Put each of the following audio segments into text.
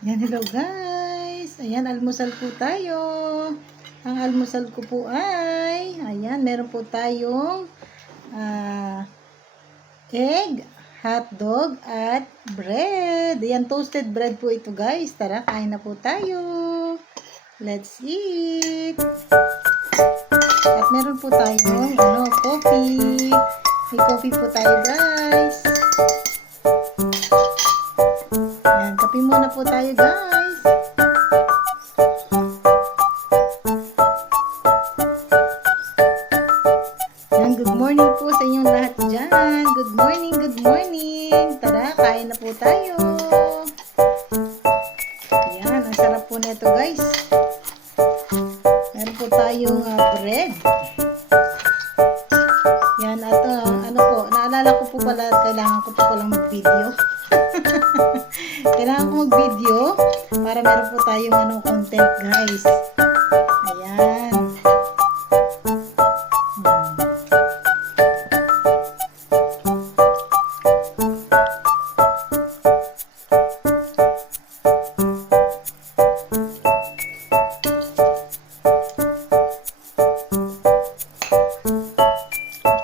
Yan, hello guys. Ayan, almusal po tayo. Ang almusal ko po ay, ayan, meron po tayong egg, hotdog, at bread. Ayan, toasted bread po ito guys. Tara, kain na po tayo. Let's eat. At meron po tayong, coffee. May coffee po tayo guys. Ayan, kape muna po tayo guys. Ayan, good morning po sa inyong lahat dyan. Good morning, good morning. Tara, kain na po tayo. Ayan, ang sarap po nito guys. Meron po tayong bread. Yan, at naalala ko po pala, kailangan ko po palang mag-video. Kailangan ko mag-video para meron po tayong content guys. Ayan.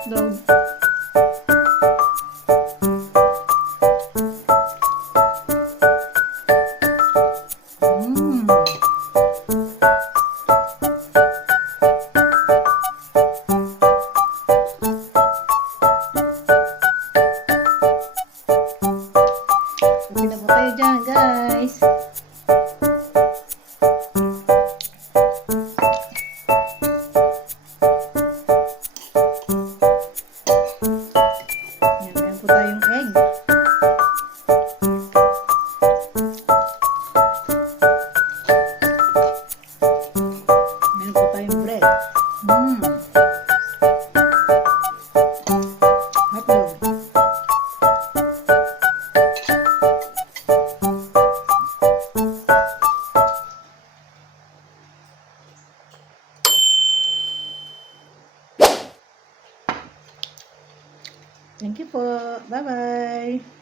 Dog. Sabi na po tayo dyan guys. Yan, meron po tayong egg. Meron po tayong bread. Hotdog. Thank you po. Bye-bye.